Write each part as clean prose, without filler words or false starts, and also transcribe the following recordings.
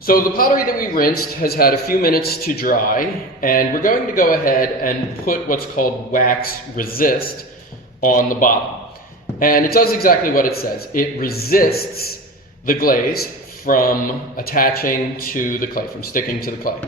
So the pottery that we rinsed has had a few minutes to dry, and we're going to go ahead and put what's called wax resist on the bottom. And it does exactly what it says. It resists the glaze from attaching to the clay, from sticking to the clay.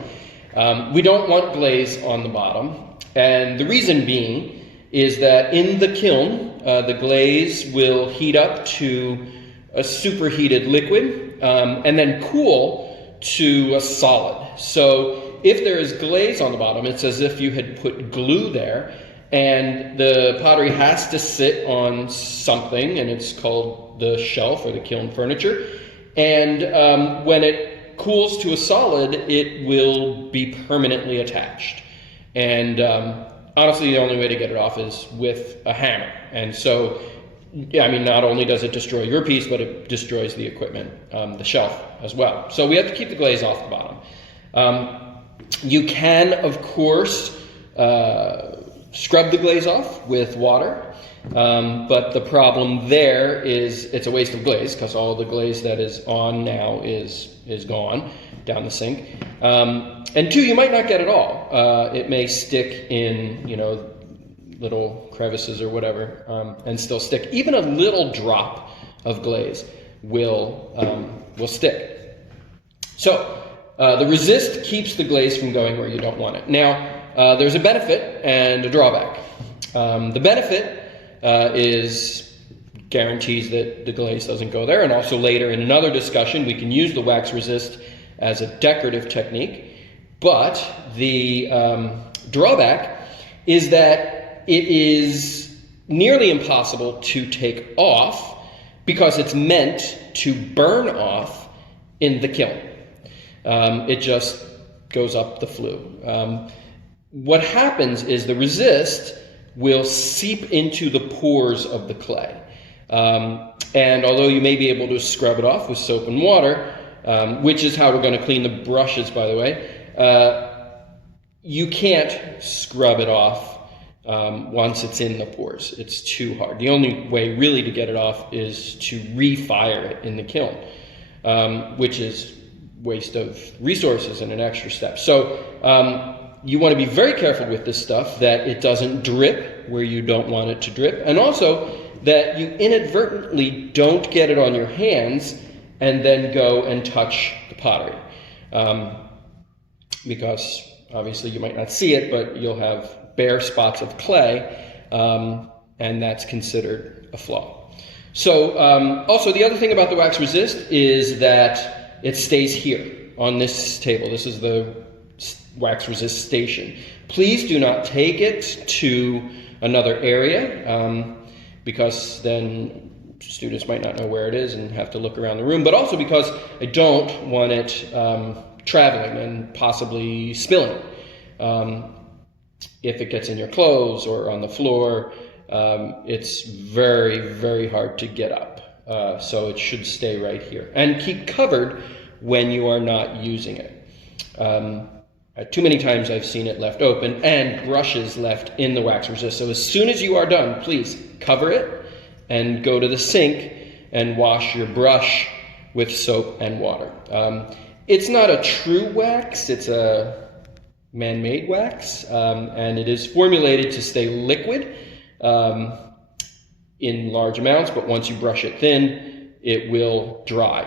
We don't want glaze on the bottom, and the reason being is that in the kiln, the glaze will heat up to a superheated liquid and then cool to a solid. So if there is glaze on the bottom, it's as if you had put glue there, and the pottery has to sit on something, and it's called the shelf or the kiln furniture. And when it cools to a solid, it will be permanently attached. And honestly, the only way to get it off is with a hammer. And so, yeah, I mean, not only does it destroy your piece, but it destroys the equipment, the shelf as well. So we have to keep the glaze off the bottom. You can, of course, scrub the glaze off with water, but the problem there is it's a waste of glaze because all the glaze that is on now is gone down the sink. And two, you might not get it all. It may stick in, little crevices or whatever, and still stick. Even a little drop of glaze will stick. So the resist keeps the glaze from going where you don't want it. Now, there's a benefit and a drawback. The benefit is guarantees that the glaze doesn't go there, and also later in another discussion we can use the wax resist as a decorative technique. But the drawback is that it is nearly impossible to take off because it's meant to burn off in the kiln. It just goes up the flue. What happens is the resist will seep into the pores of the clay. And although you may be able to scrub it off with soap and water, which is how we're going to clean the brushes, by the way, you can't scrub it off once it's in the pores. It's too hard. The only way really to get it off is to refire it in the kiln, which is waste of resources and an extra step. So you want to be very careful with this stuff that it doesn't drip where you don't want it to drip, and also that you inadvertently don't get it on your hands and then go and touch the pottery. Because obviously you might not see it, but you'll have bare spots of clay, and that's considered a flaw. So also the other thing about the wax resist is that it stays here on this table. This is the wax resist station. Please do not take it to another area, because then students might not know where it is and have to look around the room, but also because I don't want it traveling and possibly spilling. If it gets in your clothes or on the floor, it's very, very hard to get up. So it should stay right here. And keep covered when you are not using it. Too many times I've seen it left open and brushes left in the wax resist. So as soon as you are done, please cover it and go to the sink and wash your brush with soap and water. It's not a true wax, it's a man-made wax, and it is formulated to stay liquid in large amounts, but once you brush it thin, it will dry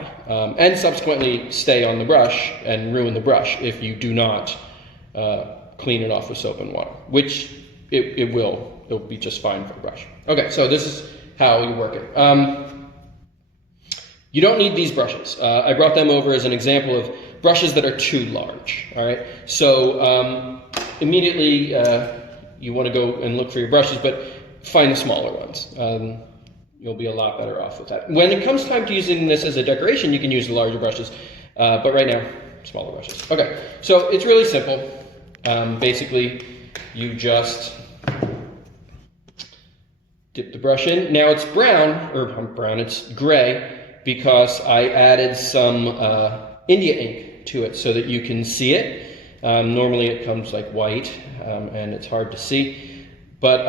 and subsequently stay on the brush and ruin the brush if you do not clean it off with soap and water, which it will. It'll be just fine for the brush. Okay, so this is how you work it. You don't need these brushes. I brought them over as an example of brushes that are too large. All right, so immediately you want to go and look for your brushes, but find the smaller ones. You'll be a lot better off with that. When it comes time to using this as a decoration, you can use the larger brushes, but right now, smaller brushes. Okay, so it's really simple. Basically, you just dip the brush in. Now it's it's gray, because I added some India ink to it so that you can see it. Normally it comes like white, and it's hard to see, but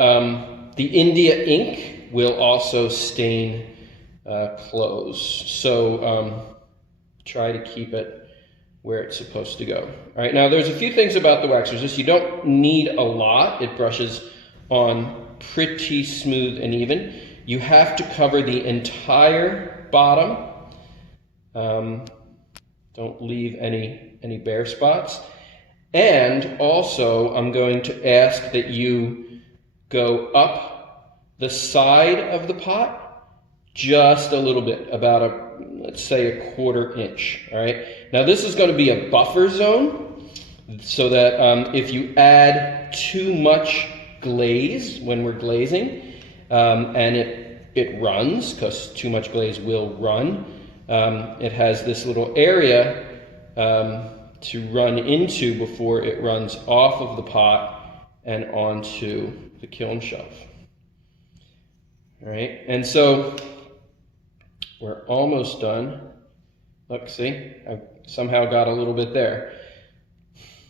the India ink will also stain clothes. So try to keep it where it's supposed to go. All right, now there's a few things about the wax resist. You don't need a lot. It brushes on pretty smooth and even. You have to cover the entire bottom. Don't leave any bare spots. And also, I'm going to ask that you go up the side of the pot just a little bit, about let's say a 1/4 inch. All right. Now this is going to be a buffer zone, so that if you add too much glaze when we're glazing, and it runs, because too much glaze will run, it has this little area to run into before it runs off of the pot and onto the kiln shelf. All right, and so we're almost done. Look, see, I somehow got a little bit there.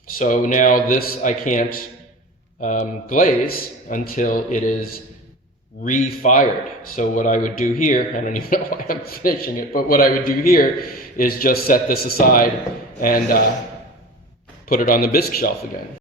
So now this I can't glaze until it is refired. So what I would do here, I don't even know why I'm finishing it, but what I would do here is just set this aside and put it on the bisque shelf again.